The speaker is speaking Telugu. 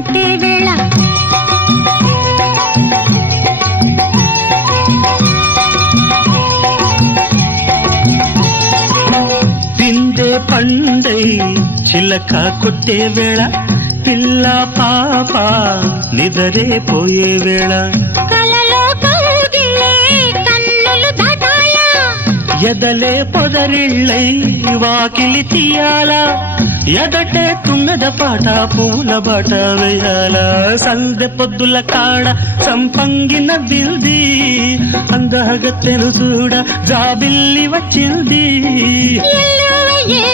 కట్టే వేళ పిందే పండై చిలక కొట్టే వేళ పిల్ల పాప నిదరే పోయే వేళ కలలో కౌగిలే కన్నులు దాటాయా ఎదలే పొదరిళ్ళై వాకిలి తీయాలా ఎదటే తుమ్మెద పాట పూల బాట వేయాల సందె పొద్దుల కాడ సంపంగిన బిల్ది అందగత్తెను చూడ జాబిల్లి వచ్చింది ఎల్లువ ఏ